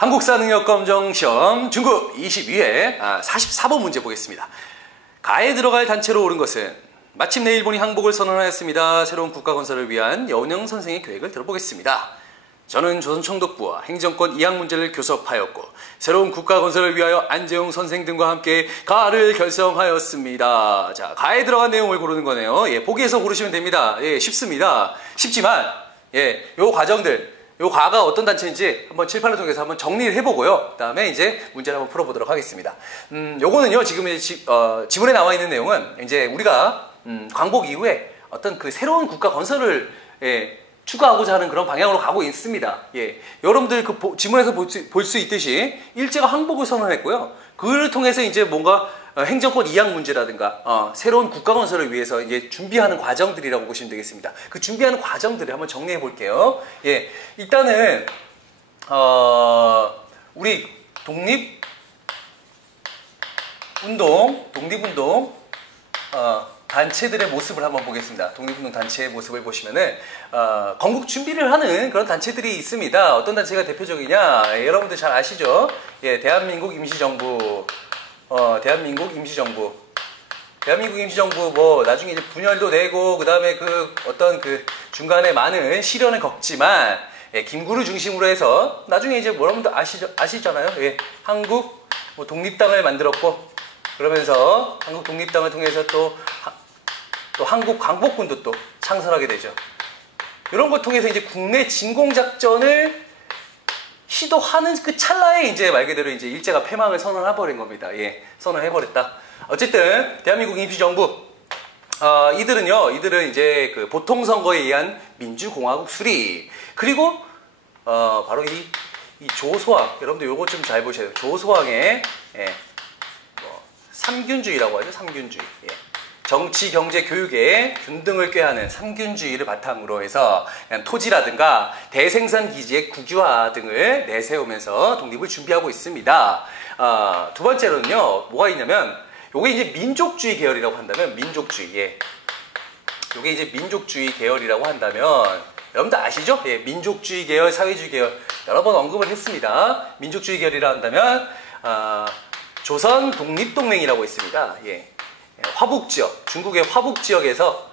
한국사능력검정시험 중급 22회 44번 문제 보겠습니다. 가에 들어갈 단체로 오른 것은 마침내 일본이 항복을 선언하였습니다. 새로운 국가 건설을 위한 여운형 선생의 계획을 들어보겠습니다. 저는 조선총독부와 행정권 이항 문제를 교섭하였고 새로운 국가 건설을 위하여 안재홍 선생 등과 함께 가를 결성하였습니다. 자, 가에 들어간 내용을 고르는 거네요. 예, 보기에서 고르시면 됩니다. 예, 쉽습니다. 쉽지만 요 과정들, 요 가가 어떤 단체인지 한번 칠판을 통해서 한번 정리를 해보고요. 그 다음에 이제 문제를 한번 풀어보도록 하겠습니다. 요거는요, 지금 지문에 나와 있는 내용은 이제 우리가 광복 이후에 어떤 그 새로운 국가 건설을 추구하고자 하는 그런 방향으로 가고 있습니다. 예, 여러분들 그 지문에서 볼 수 있듯이 일제가 항복을 선언했고요. 그를 통해서 이제 뭔가 행정권 이양 문제라든가 새로운 국가 건설을 위해서 이제 준비하는 과정들이라고 보시면 되겠습니다. 그 준비하는 과정들을 한번 정리해 볼게요. 예, 일단은 우리 독립운동 단체들의 모습을 한번 보겠습니다. 독립운동 단체의 모습을 보시면은 건국 준비를 하는 그런 단체들이 있습니다. 어떤 단체가 대표적이냐? 여러분들 잘 아시죠? 예, 대한민국 임시정부 뭐 나중에 이제 분열도 되고 그 다음에 그 어떤 그 중간에 많은 시련을 겪지만 김구를 중심으로 해서 나중에 이제 여러분들 아시잖아요. 예, 한국 뭐 독립당을 만들었고 그러면서 한국 독립당을 통해서 또 한국 광복군도 또 창설하게 되죠. 이런 걸 통해서 이제 국내 진공작전을 시도하는 그 찰나에 이제 말 그대로 이제 일제가 패망을 선언해버린 겁니다. 예, 선언해버렸다. 어쨌든 대한민국 임시정부 이들은 이제 그 보통선거에 의한 민주공화국 수립, 그리고 바로 이 조소왕, 여러분들 요거 좀 잘 보셔야 돼요. 조소왕의 삼균주의라고 하죠. 삼균주의. 예. 정치, 경제, 교육에 균등을 꾀하는 삼균주의를 바탕으로 해서 토지라든가 대생산 기지의 국유화 등을 내세우면서 독립을 준비하고 있습니다. 두 번째로는요, 뭐가 있냐면 요게 이제 민족주의 계열이라고 한다면 민족주의. 예. 요게 이제 민족주의 계열이라고 한다면 여러분들 아시죠? 예, 민족주의 계열, 사회주의 계열 여러 번 언급을 했습니다. 민족주의 계열이라 한다면 조선 독립동맹이라고 있습니다. 예. 화북지역, 중국의 화북지역에서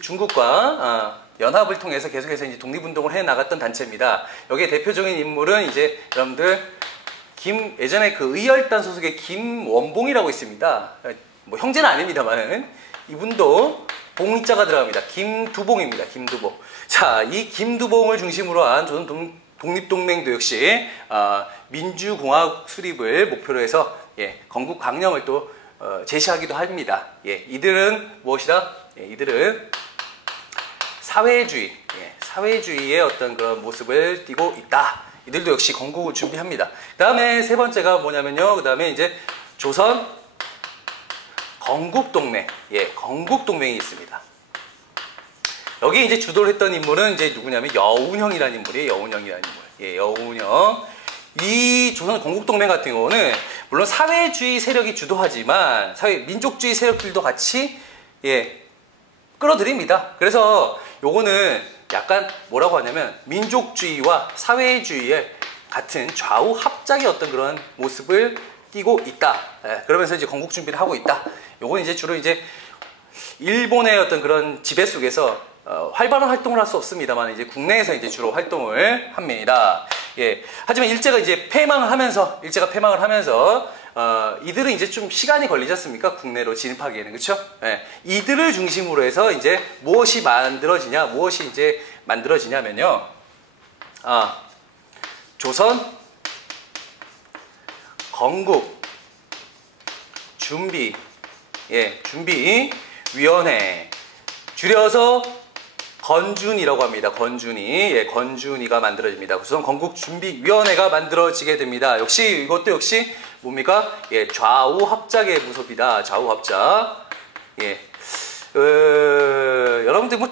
중국과 연합을 통해서 계속해서 이제 독립운동을 해 나갔던 단체입니다. 여기에 대표적인 인물은 이제 여러분들 예전에 그 의열단 소속의 김원봉이라고 있습니다. 뭐 형제는 아닙니다만은 이분도 봉자가 들어갑니다. 김두봉입니다. 김두봉. 자, 이 김두봉을 중심으로 한 조선 독립동맹도 역시 민주공화국 수립을 목표로 해서 건국 강령을 또 제시하기도 합니다. 예, 이들은 무엇이다? 예, 이들은 사회주의의 어떤 그런 모습을 띠고 있다. 이들도 역시 건국을 준비합니다. 그 다음에 세 번째가 뭐냐면요. 그 다음에 이제 조선 건국동맹, 건국동맹이 있습니다. 여기 이제 주도를 했던 인물은 이제 누구냐면 여운형이라는 인물이에요. 여운형이라는 인물. 예, 여운형. 이 조선 건국동맹 같은 경우는 물론 사회주의 세력이 주도하지만 민족주의 세력들도 같이 끌어들입니다. 그래서 요거는 약간 뭐라고 하냐면 민족주의와 사회주의의 같은 좌우 합작의 어떤 그런 모습을 띠고 있다. 그러면서 이제 건국 준비를 하고 있다. 요거는 이제 주로 이제 일본의 어떤 그런 지배 속에서 활발한 활동을 할 수 없습니다만 이제 국내에서 이제 주로 활동을 합니다. 예. 하지만 일제가 패망을 하면서 이들은 이제 좀 시간이 걸리지 않습니까? 국내로 진입하기에는. 그렇죠? 예. 이들을 중심으로 해서 이제 무엇이 이제 만들어지냐면요. 조선 건국 준비위원회, 줄여서 건준이라고 합니다. 건준이가 만들어집니다. 우선 건국준비위원회가 만들어지게 됩니다. 이것도 역시 뭡니까? 좌우 합작의 모습이다. 좌우 합작. 여러분들 뭐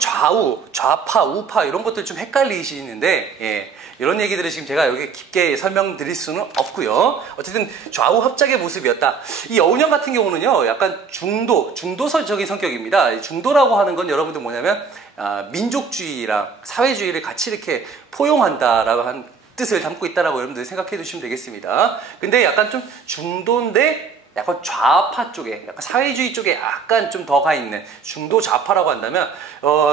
좌파, 우파 이런 것들 좀 헷갈리시는데 이런 얘기들을 지금 제가 여기 깊게 설명드릴 수는 없고요. 어쨌든 좌우 합작의 모습이었다. 이 여운형 같은 경우는요, 약간 중도설적인 성격입니다. 중도라고 하는 건 여러분들 뭐냐면 민족주의랑 사회주의를 같이 이렇게 포용한다라고 한 뜻을 담고 있다라고 여러분들 생각해 두시면 되겠습니다. 근데 약간 좀 중도인데 약간 좌파 쪽에, 약간 사회주의 쪽에 약간 좀 더 가 있는 중도 좌파라고 한다면,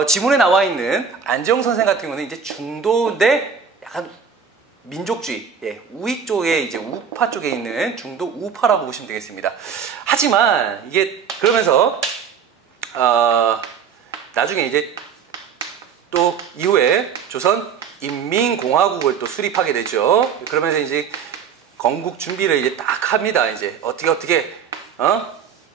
지문에 나와 있는 안재홍 선생 같은 경우는 이제 중도인데 약간 민족주의, 예, 우익 쪽에, 이제 우파 쪽에 있는 중도 우파라고 보시면 되겠습니다. 하지만 이게 그러면서 나중에 이제 또 이후에 조선 인민공화국을 또 수립하게 되죠. 그러면서 이제 건국 준비를 이제 딱 합니다. 이제 어떻게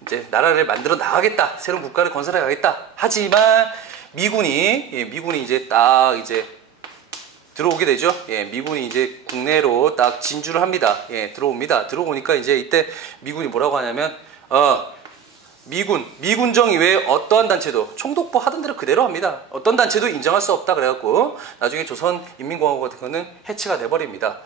이제 나라를 만들어 나가겠다, 새로운 국가를 건설해 가겠다. 하지만 미군이 이제 딱 이제 들어오게 되죠. 예, 미군이 이제 국내로 딱 진주를 합니다. 예, 들어옵니다. 들어오니까 이제 이때 미군이 뭐라고 하냐면, 미군정 이외에 어떠한 단체도 총독부 하던 대로 그대로 합니다. 어떤 단체도 인정할 수 없다. 그래갖고 나중에 조선인민공화국 같은 경우는 해체가 돼버립니다.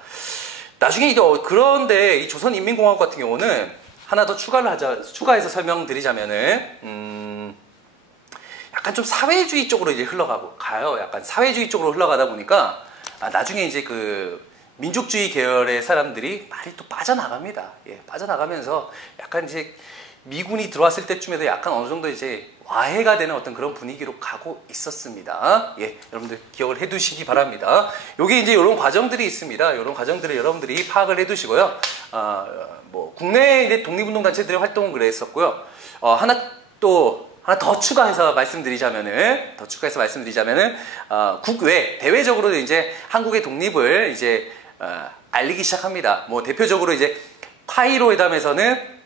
나중에 이제 그런데 이 조선인민공화국 같은 경우는 하나 더 추가해서 설명드리자면은, 약간 좀 사회주의 쪽으로 이제 가요. 약간 사회주의 쪽으로 흘러가다 보니까, 나중에 이제 그 민족주의 계열의 사람들이 많이 또 빠져나갑니다. 예, 빠져나가면서 약간 이제 미군이 들어왔을 때쯤에도 약간 어느 정도 이제 와해가 되는 어떤 그런 분위기로 가고 있었습니다. 예, 여러분들 기억을 해 두시기 바랍니다. 요게 이제 이런 과정들이 있습니다. 이런 과정들을 여러분들이 파악을 해 두시고요. 뭐, 국내 이제 독립운동단체들의 활동은 그랬었고요. 하나 더 추가해서 말씀드리자면은, 국외, 대외적으로도 이제 한국의 독립을 이제, 알리기 시작합니다. 뭐, 대표적으로 이제, 카이로 회담에서는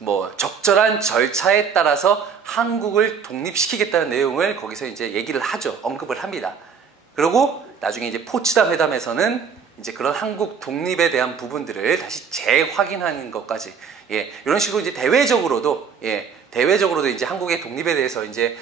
뭐, 적절한 절차에 따라서 한국을 독립시키겠다는 내용을 거기서 이제 얘기를 하죠. 언급을 합니다. 그리고 나중에 이제 포츠담 회담에서는 이제 그런 한국 독립에 대한 부분들을 다시 재확인하는 것까지, 예, 이런 식으로 이제 대외적으로도 이제 한국의 독립에 대해서 이제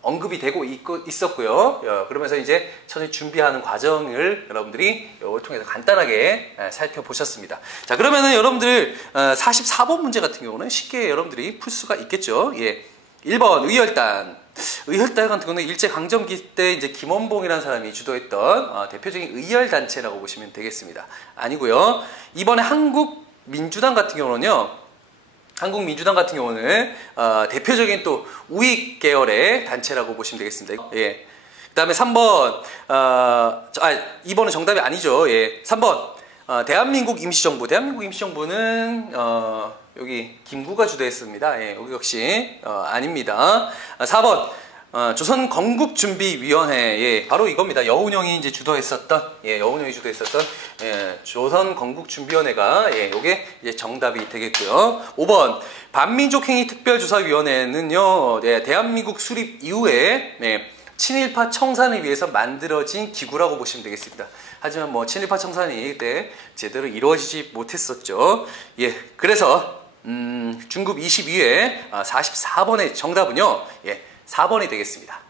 언급이 되고 있었고요. 그러면서 이제 천천히 준비하는 과정을 여러분들이 이걸 통해서 간단하게 살펴보셨습니다. 자, 그러면은 여러분들 44번 문제 같은 경우는 쉽게 여러분들이 풀 수가 있겠죠. 예. 1번 의열단 같은 경우는 일제강점기 때 이제 김원봉이라는 사람이 주도했던 대표적인 의열단체라고 보시면 되겠습니다. 아니고요. 이번에 한국민주당 같은 경우는 대표적인 또 우익 계열의 단체라고 보시면 되겠습니다. 예. 그 다음에 3번, 2번은 정답이 아니죠. 예. 3번, 대한민국 임시정부. 대한민국 임시정부는, 여기 김구가 주도했습니다. 예. 여기 역시, 아닙니다. 4번, 조선건국준비위원회. 예, 바로 이겁니다. 여운형이 이제 주도했었던, 예, 조선건국준비위원회가, 예, 요게 이제 정답이 되겠고요. 5번, 반민족행위특별조사위원회는요, 예, 대한민국 수립 이후에, 예, 친일파 청산을 위해서 만들어진 기구라고 보시면 되겠습니다. 하지만 뭐, 친일파 청산이 그때 제대로 이루어지지 못했었죠. 예, 그래서, 중급 22회 44번의 정답은요, 예, 4번이 되겠습니다.